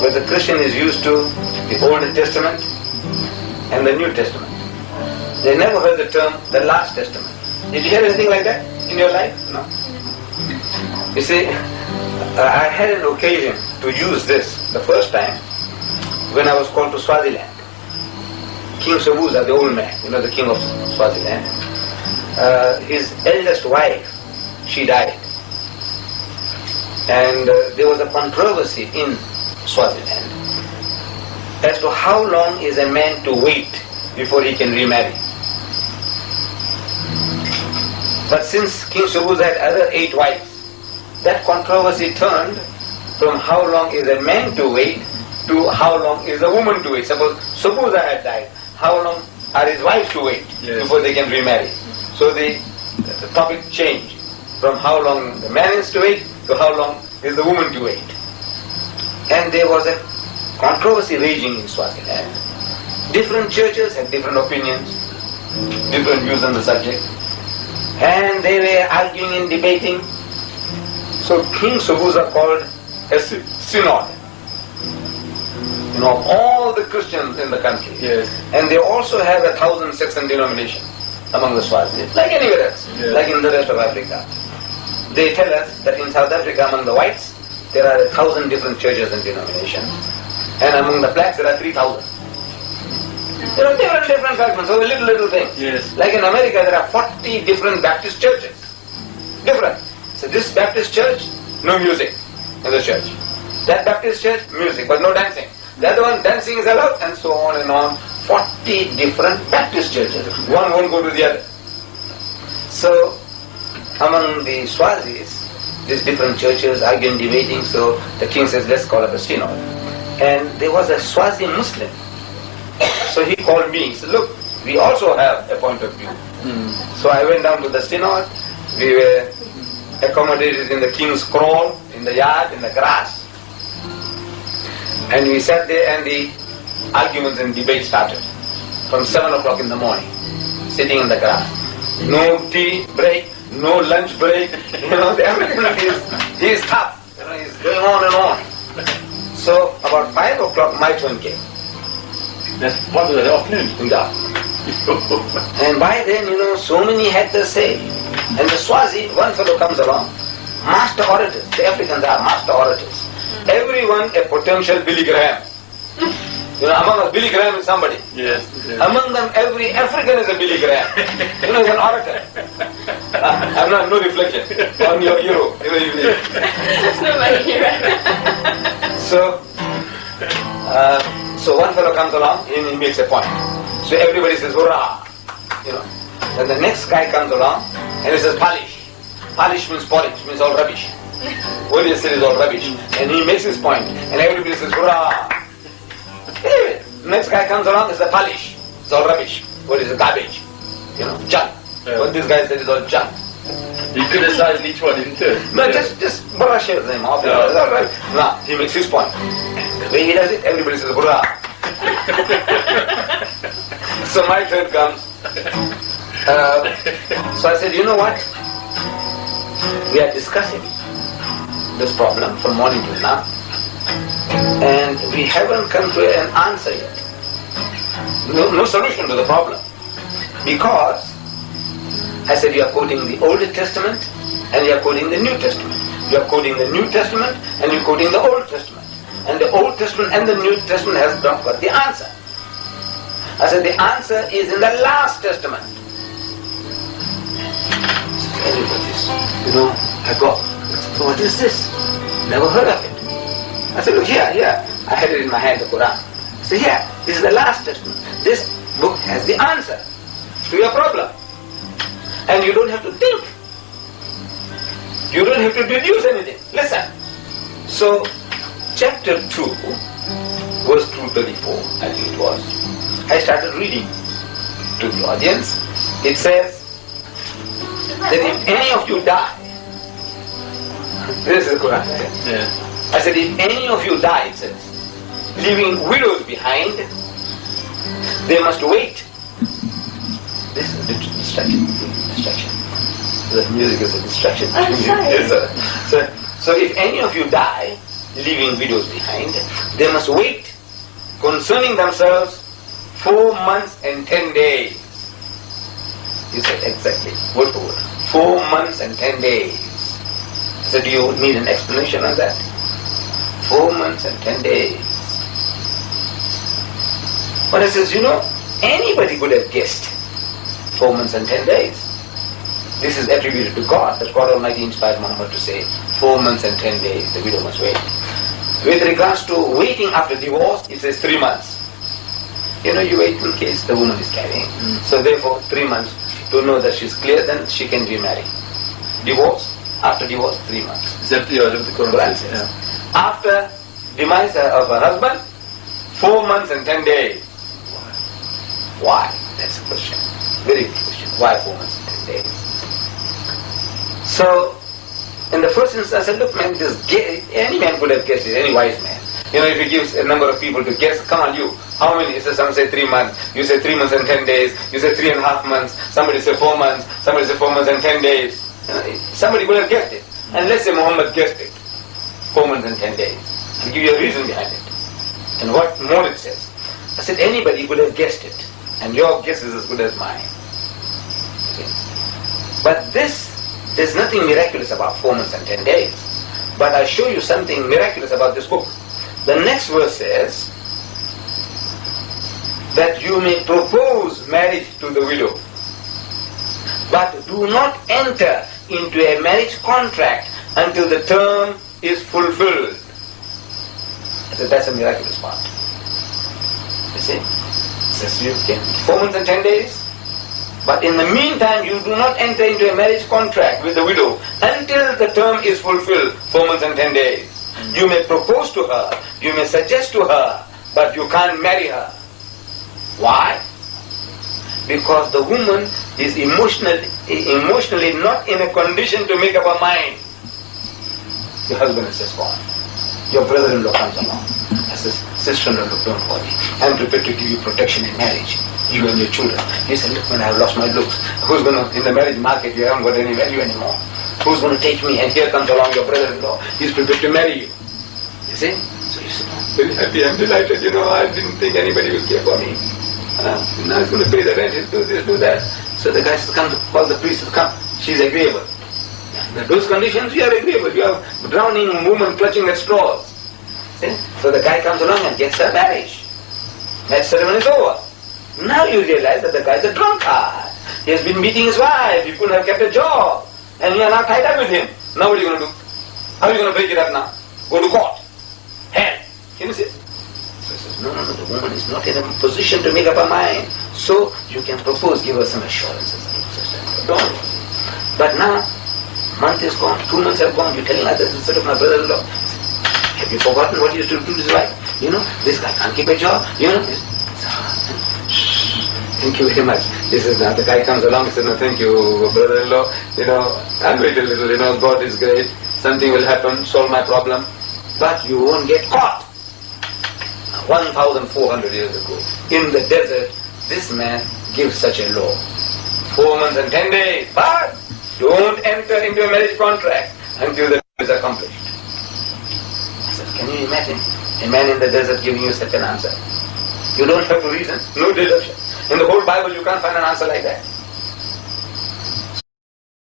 where the Christian is used to the Old Testament and the New Testament. They never heard the term the Last Testament. Did you hear anything like that in your life? No. You see, I had an occasion to use this the first time when I was called to Swaziland. King Sobuza, the old man, the king of Swaziland, his eldest wife, she died. And there was a controversy in Swaziland as to how long is a man to wait before he can remarry. But since King Sobuza had other 8 wives, that controversy turned from how long is a man to wait to how long is a woman to wait. Suppose Sobuza had died, how long are his wives to wait before they can remarry? So the topic changed from how long the man is to wait to how long is the woman to wait. And there was a controversy raging in Swaziland. Different churches had different opinions, different views on the subject, and they were arguing and debating. So King Sobuza called a synod, all the Christians in the country. Yes. And they also have 1,000 sects and denominations among the Swazis, like anywhere else, like in the rest of Africa. They tell us that in South Africa, among the whites, there are 1,000 different churches and denominations, and among the blacks there are 3,000. There are different fragments of a little thing. Yes. Like in America, there are 40 different Baptist churches. Different. So this Baptist church, no music in the church. That Baptist church, music, but no dancing. The other one, dancing is allowed, and so on and on. 40 different Baptist churches. One won't go to the other. So, among the Swazis, these different churches arguing, debating, so the king says, let's call up a synod. And there was a Swazi Muslim. So he called me, he said, look, we also have a point of view. So I went down to the synod. We were accommodated in the king's kraal, in the yard, in the grass. And we sat there and the arguments and debate started from 7 o'clock in the morning, sitting in the grass. No tea break, no lunch break. The American he is tough. He's going on and on. So about 5 o'clock my turn came. That's what was the afternoon? In the afternoon. And by then, so many had their say. And the Swazi, one fellow comes along, master orators. The Africans are master orators. Everyone a potential Billy Graham. Among us, Billy Graham is somebody. Yes. Among them, every African is a Billy Graham. He's an orator. I'm not, no reflection on your hero. That's not my hero. So one fellow comes along and he makes a point. So everybody says, hurrah! Then the next guy comes along and he says, polish. Polish means porridge, means all rubbish. What he said is all rubbish. And he makes his point and everybody says, hurrah! Anyway, next guy comes along and says, polish. It's all rubbish. What is it? Garbage. Junk. What this guy said is all junk. He criticized each one in turn. No, just brushes them off. It's all right. Now, he makes his point. The way he does it, everybody says, hurrah! So my turn comes. So I said, you know what? We are discussing this problem from morning till now, and we haven't come to an answer yet. No solution to the problem. Because, I said, you are quoting the Old Testament and you are quoting the New Testament. You are quoting the New Testament and you are quoting the Old Testament. And the Old Testament and the New Testament has not got the answer. I said, the answer is in the Last Testament. Everybody's, I go, so what is this? Never heard of it. I said, look here. I had it in my hand, the Quran. I said, here, this is the Last Testament. This book has the answer to your problem. And you don't have to think. You don't have to deduce anything. Listen. So, chapter 2, verse 234, I think it was. I started reading to the audience. It says that if any of you die, this is the Quran. Yeah. I said, if any of you die, it says, leaving widows behind, they must wait. This is a distraction. The music is a distraction. I'm sorry. So if any of you die, leaving widows behind. They must wait concerning themselves 4 months and 10 days. He said exactly, word for word. 4 months and 10 days. I said, do you need an explanation on that? 4 months and 10 days. But I says, anybody could have guessed 4 months and 10 days. This is attributed to God, that God Almighty inspired Muhammad to say 4 months and 10 days, the widow must wait. With regards to waiting after divorce, it says 3 months. You wait in case the woman is carrying. So therefore, 3 months to know that she's clear, then she can remarry. Divorce, after divorce, 3 months. Is that the Quran says? Yeah. After demise of her husband, 4 months and 10 days. Why? That's the question. Very good question. Why 4 months and 10 days? So, in the first instance, I said, look man, any man could have guessed it, any wise man. If he gives a number of people to guess, come on you, how many? So some say 3 months, you say 3 months and 10 days, you say 3.5 months, somebody say 4 months, somebody say 4 months and 10 days. Somebody could have guessed it. And let's say Muhammad guessed it, 4 months and 10 days. I'll give you a reason behind it. And what more it says. I said anybody could have guessed it, and your guess is as good as mine. Okay. But there's nothing miraculous about 4 months and 10 days. But I show you something miraculous about this book. The next verse says that you may propose marriage to the widow, but do not enter into a marriage contract until the term is fulfilled. I said that's a miraculous part. You see? It says you can 4 months and 10 days. But in the meantime, you do not enter into a marriage contract with the widow until the term is fulfilled, 4 months and 10 days. You may propose to her, you may suggest to her, but you can't marry her. Why? Because the woman is emotionally not in a condition to make up her mind. Your husband is just gone. Your brother-in-law comes along. I says, sister-in-law, don't worry. I'm prepared to give you protection in marriage. You and your children. He said, look, man, I've lost my looks. Who's going to, in the marriage market, you haven't got any value anymore. Who's going to take me? And here comes along your brother-in-law. He's prepared to marry you. You see? So you said, I'm very happy, I'm delighted, I didn't think anybody would care for me. Now he's going to pay the rent, he'll do this, do that. So the guy says, come to call the priest to come. She's agreeable. Under those conditions, you are agreeable. You are drowning woman clutching at straws. See? So the guy comes along and gets her marriage. That ceremony is over. Now you realize that the guy is a drunkard. He has been beating his wife. He couldn't have kept a job. And you are now tied up with him. Now what are you going to do? How are you going to break it up now? Go to court. Hell. Can you see? So he says, no, the woman is not in a position to make up her mind. So you can propose, give her some assurances. Don't worry. But now, month is gone, 2 months have gone, you're telling her this instead of my brother-in-law. Have you forgotten what he used to do to his wife? This guy can't keep a job. Thank you very much. This is now the guy comes along and says, no, thank you, brother-in-law. I'll wait a little, God is great. Something will happen, solve my problem. But you won't get caught. 1,400 years ago, in the desert, this man gives such a law. 4 months and 10 days, but don't enter into a marriage contract until the is accomplished. I said, can you imagine a man in the desert giving you such an answer? You don't have to reason, no deduction. In the whole Bible you can't find an answer like that.